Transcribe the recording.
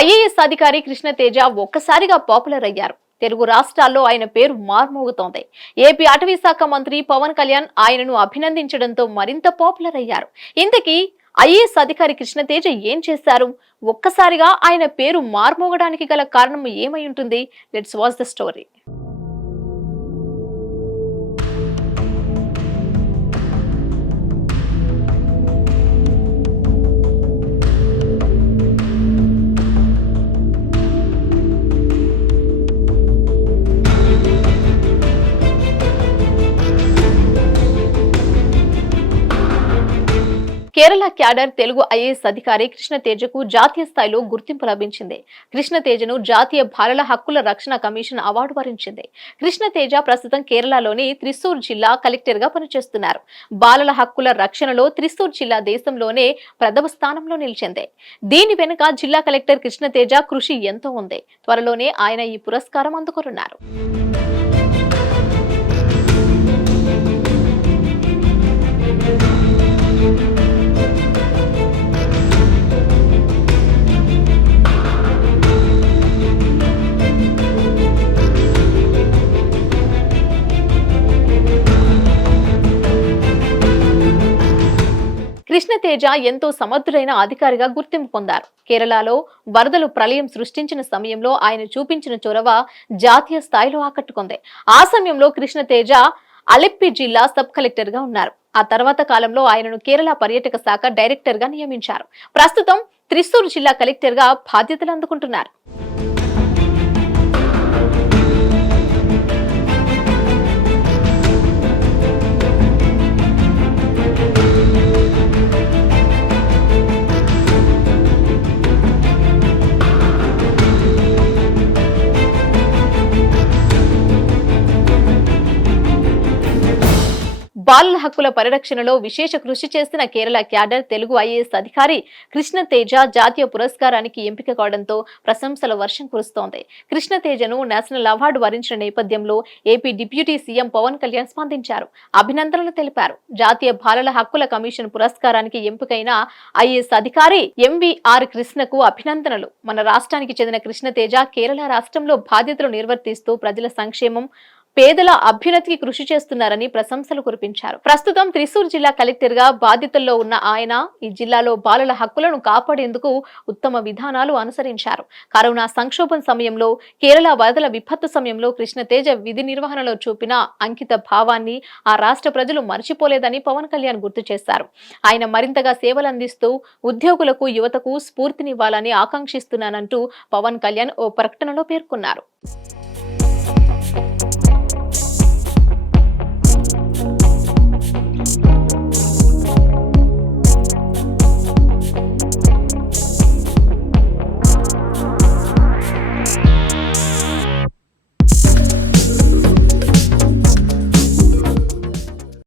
IAS అధికారి కృష్ణతేజ ఒక్కసారిగా popular అయ్యారు. తెలుగు రాష్ట్రాల్లో ఆయన పేరు మార్మోగుతోంది. ఏపీ అటవీ శాఖ మంత్రి పవన్ కళ్యాణ్ ఆయనను అభినందించడంతో మరింత పాపులర్ అయ్యారు. ఇంతకీ ఐఏఎస్ అధికారి కృష్ణతేజ ఏం చేశారు? ఒక్కసారిగా ఆయన పేరు మార్మోగడానికి గల కారణం ఏమై ఉంటుంది? Let's watch the story. Kerala cadre Telugu IAS అధికారి కృష్ణతేజకు జాతీయ స్థాయిలో గుర్తింపు లభించింది. కృష్ణతేజను జాతీయ బాలల హక్కుల రక్షణ కమిషన్ అవార్డు వరించింది. కృష్ణతేజ ప్రస్తుతం కేరళలోని త్రిశూర్ జిల్లా కలెక్టర్ గా పనిచేస్తున్నారు. బాలల హక్కుల రక్షణలో త్రిశూర్ జిల్లా దేశంలోనే ప్రథమ స్థానంలో నిలిచింది. దీని వెనుక జిల్లా కలెక్టర్ కృష్ణతేజ కృషి ఎంతో ఉంది. త్వరలోనే ఆయన ఈ పురస్కారం అందుకోనున్నారు. కృష్ణతేజ ఎంతో సమర్థుడైన అధికారిగా గుర్తింపు పొందారు. కేరళలో వరదలు ప్రళయం సృష్టించిన సమయంలో ఆయన చూపించిన చొరవ జాతీయ స్థాయిలో ఆకట్టుకుంది. ఆ సమయంలో కృష్ణతేజ అలెప్పి జిల్లా సబ్ కలెక్టర్ గా ఉన్నారు. ఆ తర్వాత కాలంలో ఆయనను కేరళ పర్యాటక శాఖ డైరెక్టర్ గా నియమించారు. ప్రస్తుతం త్రిశూర్ జిల్లా కలెక్టర్ గా బాధ్యతలు అందుకుంటున్నారు. బాలల హక్కుల పరిరక్షణలో విశేష కృషి చేసిన కేరళ క్యాడర్ తెలుగు ఐఏఎస్ అధికారి కృష్ణతేజ జాతీయ పురస్కారానికి ఎంపిక కావడంతో ప్రశంసల వర్షం కురుస్తోంది. కృష్ణతేజను నేషనల్ అవార్డు వరించిన నేపథ్యంలో AP deputy CM Pawan Kalyan స్పందించారు. అభినందనలు తెలిపారు. జాతీయ బాలల హక్కుల కమిషన్ పురస్కారానికి ఎంపికైన ఐఏఎస్ అధికారి ఎంవీఆర్ కృష్ణకు అభినందనలు. మన రాష్ట్రానికి చెందిన కృష్ణతేజ కేరళ రాష్ట్రంలో బాధ్యతలు నిర్వర్తిస్తూ ప్రజల సంక్షేమం పేదల అభ్యున్నతికి కృషి చేస్తున్నారని ప్రశంసలు కురిపించారు. ప్రస్తుతం త్రిశూర్ జిల్లా కలెక్టర్ గా బాధ్యతల్లో ఉన్న ఆయన ఈ జిల్లాలో బాలల హక్కులను కాపాడేందుకు ఉత్తమ విధానాలు అనుసరించారు. కరోనా సంక్షోభం సమయంలో, కేరళ వరదల విపత్తు సమయంలో కృష్ణతేజ విధి నిర్వహణలో చూపిన అంకిత భావాన్ని ఆ రాష్ట్ర ప్రజలు మర్చిపోలేదని పవన్ కళ్యాణ్ గుర్తు చేశారు. ఆయన మరింతగా సేవలందిస్తూ ఉద్యోగులకు, యువతకు స్ఫూర్తినివ్వాలని ఆకాంక్షిస్తున్నానంటూ పవన్ కళ్యాణ్ ఓ ప్రకటనలో పేర్కొన్నారు.